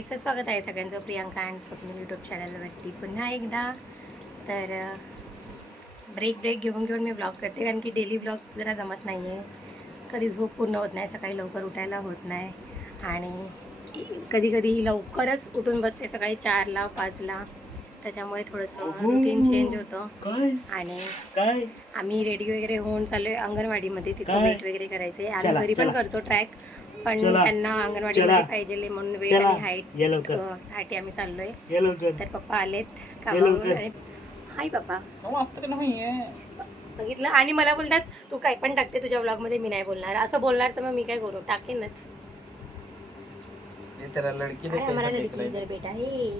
गाईस, स्वागत आहे सगळ्यांचं प्रियांका अँड स्वप्न यूट्यूब चॅनलवरती पुन्हा एकदा. तर ब्रेक घेऊन मी ब्लॉग करते, कारण की डेली ब्लॉग जरा जमत नाही आहे. कधी झोप पूर्ण होत नाही, सकाळी लवकर उठायला होत नाही आणि कधी लवकरच उठून बसते सकाळी 4ला 5ला. त्याच्यामुळे थोडंसं रुटीन चेंज होतं. आणि आम्ही रेडी वगैरे होऊन चाललोय अंगणवाडीमध्ये, तिथं वेट वगैरे करायचे. आम्ही घरी पण करतो ट्रॅक, पण त्यांना अंगणवाडीमध्ये पाहिजे म्हणून वेट आणि हाईट साठी आम्ही चाललोय. तर पप्पा आलेत कामावरून आणि हाय पप्पा बघितलं. आणि मला बोलतात तू काय पण टाकते तुझ्या ब्लॉग मध्ये, मी नाही बोलणार. असं बोलणार तर मग मी काय करू, टाकेनच. आम्हाला लडकी इधर बेटा आहे,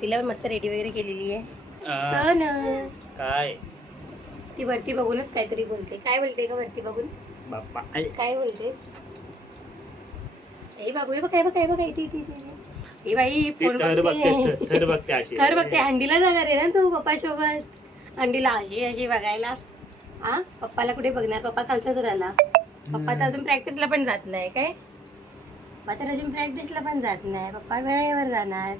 तिला मस्त रेडी वगैरे केलेली आहे. सन काय ती वरती बघूनच काहीतरी बोलते. काय बोलते का वरती बघून? बाप्पा काय बोलतेस? ए बाबू, हे बघ काय बघ काय बघ ती ए बाई फोन बघते. खर बघते. हंडीला जाणार आहे ना तू पप्पा सोबत, हंडीला अशी बघायला. हा, पप्पाला कुठे बघणार? पप्पा खालच्या घराला. पप्पा तर अजून प्रॅक्टिसला पण जात नाही. काय पप्पा तर अजून प्रॅक्टिसला पण जात नाही. पप्पा वेळेवर जाणार,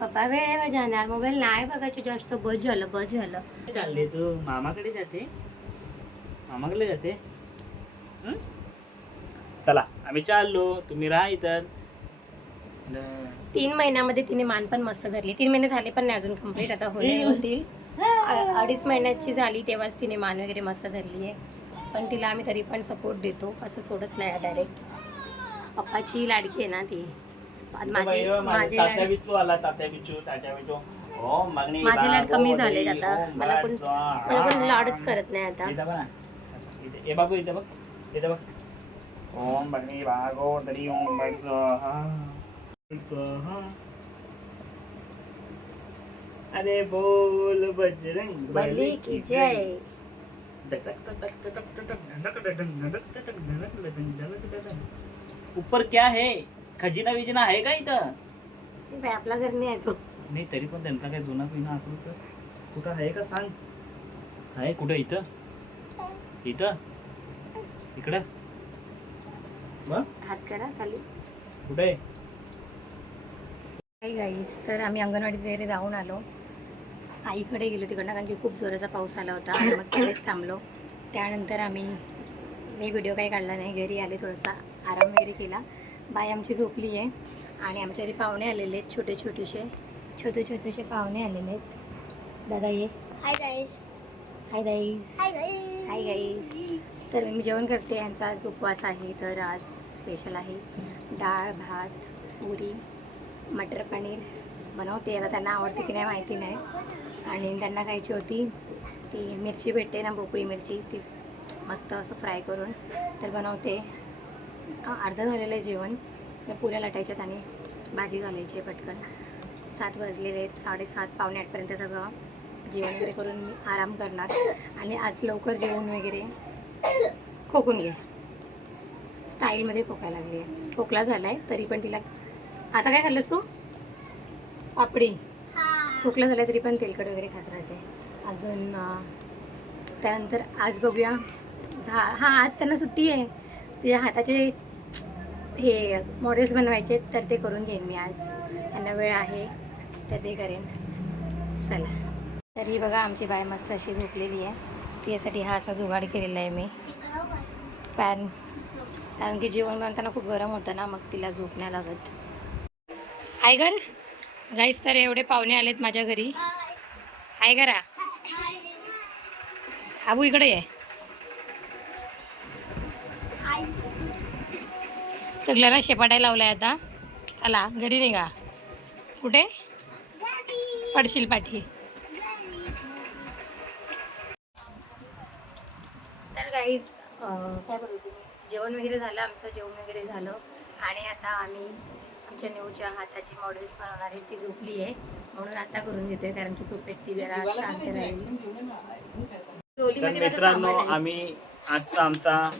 पप्पा वेळेवर जाणार. मोबाईल नाही बघायचं जास्त. बस झालं. चालले तू? मामाकडे जाते? मामाकडे जाते? चला आम्ही चाललो, तुम्ही राहा इथं. 3 महिन्यामध्ये तिने मान पण मस्त धरली. 3 महिने झाले पण नाही अजून कम्प्लीट, आता होतील. 2.5 महिन्याची झाली तेव्हाच तिने मान वगैरे मस्त धरली आहे. पण तिला आम्ही तरी पण सपोर्ट देतो, असं सोडत नाही डायरेक्ट. पप्पाची लाडकी आहे ना ती. माझे लाड कमी झालेत आता. मला कोण लाडच करत नाही आता. ओम भगनी भागवतरी ओम भट स्वाहा. अरे बोल बजरंग बली की जय. ऊपर क्या है? खजिना विजिना आहे का इथं? आपला घर नाही आहे तो. नाही तरी पण त्यांचा काही जुना पिना असेल तर कुठं आहे का सांग. आहे कुठं? इथं इकडं हात करा खाली. कुठे? गाईस, तर आम्ही अंगणवाडीत वगैरे जाऊन आलो. आईकडे गेलो तिकडनं, कारण की खूप जोराचा पाऊस आला होता आणि मग तिकडेच थांबलो. त्यानंतर मी व्हिडिओ काही काढला नाही, घरी आले, थोडासा आराम वगैरे केला. बाई आमची झोपली आहे आणि आमच्या घरी पाहुणे आलेले आहेत. छोटे पाहुणे आलेले आहेत. दादा ये. Hi guys. तर मी जेवण करते. यांचा आज उपवास आहे, तर आज स्पेशल आहे डाळ भात पुरी मटर पनीर बनवते. आता त्यांना आवडते की नाही माहिती नाही. आणि त्यांना खायची होती ती मिरची भेटते ना, भोपळी मिरची, ती मस्त असं फ्राय करून तर बनवते. अर्धं झालेलं आहे जेवण. पुऱ्या लाटायच्यात आणि भाजी घालायची आहे पटकन. 7 वाजलेले आहेत, 7:30 पावणे 8पर्यंत सगळं जेवण वगैरे करून मी आराम करणार. आणि आज लवकर जेवण वगैरे खोकून घे, स्टाईलमध्ये खोकायला लागली आहे. खोकला झाला आहे तरी पण तिला. आता काय खाल्लंस तू? पापडी. खोकला झाला तरी पण तेलकट वगैरे खात राहते अजून. त्यानंतर आज बघूया. आज त्यांना सुट्टी आहे. तिच्या हाताचे हे मॉडेल्स बनवायचे, तर ते करून घेईन मी आज. त्यांना वेळ आहे तर ते करेन. चला, तर ही बघा आमची बाय मस्त अशी झोपलेली आहे. तिच्यासाठी हा असा जुगाड केलेला आहे मी, फॅन. कारण की जेवण बनताना खूप गरम होतं ना, मग तिला झोप नाही लागत. हाय घर गाईस, तर एवढे पाहुणे आलेत माझ्या घरी. हाय करा. आबू इकडे आहे. सगळ्यांना शेपाटाय लावलाय आता. चला घरी निघा. कुठे पडशील पाठी. तर गाईज काय बोलू, जेवण वगैरे झालं, आमचं जेवण वगैरे झालं. आणि आता आम्ही आमच्या न्यूच्या हाताची मॉडेल्स बनवणार आहे. ती झोपली आहे म्हणून आता करून घेतोय, कारण की झोपेत ती जरा शांत राहील. मित्रांनो, आम्ही आजचा आमचा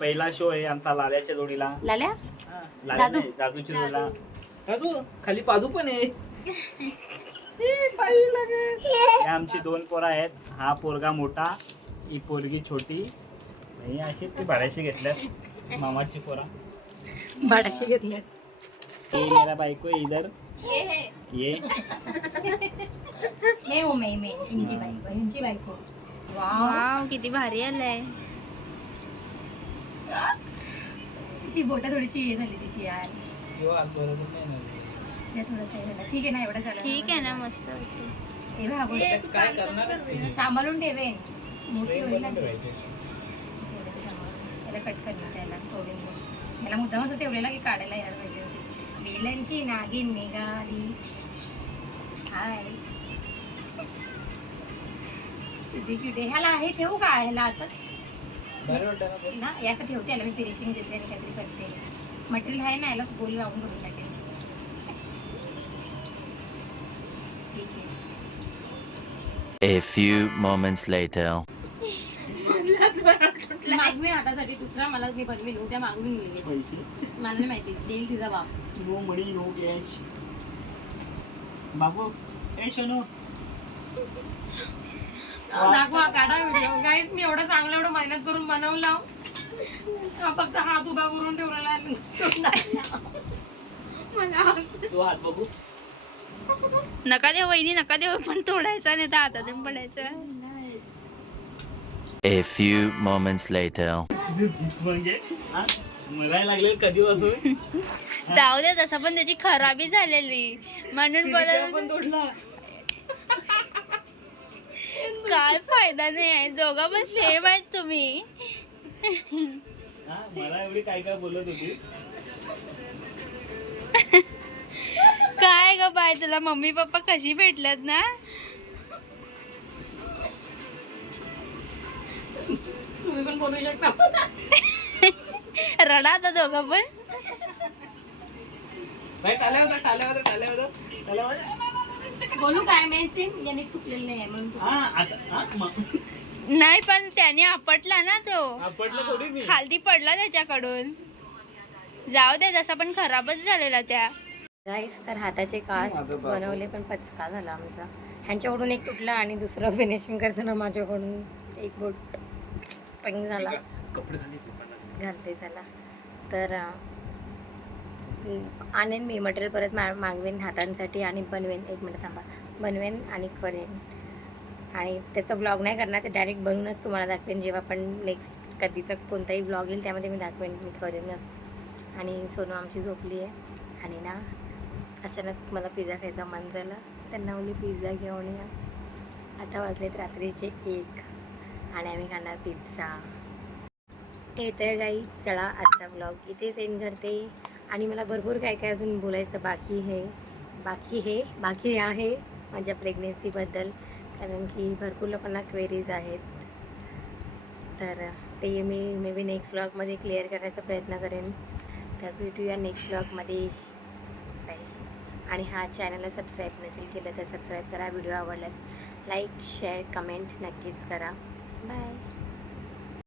पहिला शो आहे आमचा लाल्याच्या जोडीला. लाल्या दादूची जोडीला. दादू खाली पादू पण आहे. आमची 2 पोरं आहेत. हा पोरगा मोठा, ही पोरगी छोटी. अशी ती भाड्याशी घेतल्यात, मामाची पोरा भाड्याशी घेतल्यात. ये मेरा बायको इधर ये है ये मैं हिंदी बायको हिंदी बायको वाव वाव किती भारी आलंय. तिची बोटं थोडीशी हे झाली तिची यार जेव्हा आत बरोबर नाही ना ते थोडंसं हे झालं ठीक आहे ना एवढं झालं ठीक आहे ना मस्त. हे बघ, बोट आता काय करणार सांभाळून ठेवेन मोठी होईल ना ठेवायचे त्याला कट करणार त्याला तोडून घेऊन याला मुद्दाम असं ठेवलेला की काढायला यायला पाहिजे होती बेलांची नागिन निघाली हाय किती क्यूट आहे ह्याला हे ठेवू का ह्याला असंच बरं वाटतं ना पण? ना याचं ठेवते याला मी फिनिशिंग देते आणि काहीतरी करते मटेरियल आहे ना याला गोल लावून करून टाकेल ठीक आहे A few moments later. मागवीन हातासाठी दुसरा मला मी बनवीन उद्या मागवीन मुलीने पैसे मला नाही माहिती देईल तिचा बाप नो मनी नो कॅश बाबू ए सोनू दाखवा काढा व्हिडिओ गाईस मी एवढं चांगलं एवढं मेहनत करून बनवला हा फक्त हात उभा करून ठेवलेला आहे. तो हात बघू नका देऊ वहिनी नका देऊ पण तोडायचा नाही तर हातातून पडायचं. A few moments later. म्हणजे हा? मरायला लागले कधीपासून जाऊ दे तसं पण त्याची खराबी झालेली म्हणून पण बोला तोडला काय फायदा नाही आहे दोघं पण सेम आहेत तुम्ही. हा मला एवढी काय काय बोलत होती काय ग बाय तुला मम्मी पप्पा कशी भेटल्यात ना. तुम्ही पण बोलू शकता रडा आता दोघं पण. बाई टाल्या बोलू काय मेन याने चुकलेलं नाही आहे म्हणून हा आता हा नाही पण त्याने आपटला ना तो आपटलं थोडी मी खालती पडला त्याच्याकडून. जाऊ दे जसा पण खराबच झालेला त्या. गाईस तर हाताचे काच बनवले पण पचका झाला आमचा ह्यांच्याकडून एक तुटला आणि दुसरं फिनिशिंग करताना माझ्याकडून एक बोट पंग झाला कपडे खाली घालते झाला तर आणेन मी मटेरियल परत मागवेन हातांसाठी आणि बनवेन एक मिनिट थांबा बनवेन आणि करेन आणि त्याचा ब्लॉग नाही करणार ते डायरेक्ट बनवूनच तुम्हाला दाखवेन जेव्हा पण नेक्स्ट कधीचा कोणताही ब्लॉग येईल त्यामध्ये मी दाखवेन मी करेनच. आणि सोनू आमची झोपली आहे आणि ना अचानक मला पिझ्झा खायचा मन झाला त्यांना बोलली पिझ्झा घेऊन या. आता वाजलेत रात्रीचे 1 आणि आम्ही खाणार पिझ्झा. हे तर गाई चला आजचा ब्लॉग इथेच एंड करते आणि मला भरपूर काय काय अजून बोलायचं बाकी आहे माझ्या प्रेग्नेन्सीबद्दल कारण की भरपूर लोकांना क्वेरीज आहेत तर ते मी मे बी नेक्स्ट ब्लॉगमध्ये क्लिअर करण्याचा प्रयत्न करेन. तर भेटूया नेक्स्ट ब्लॉगमध्ये. बाय. आणि हा चॅनलला सबस्क्राईब नसेल केलं तर सबस्क्राईब करा. व्हिडिओ आवडल्यास लाईक शेअर कमेंट नक्कीच करा. बाय.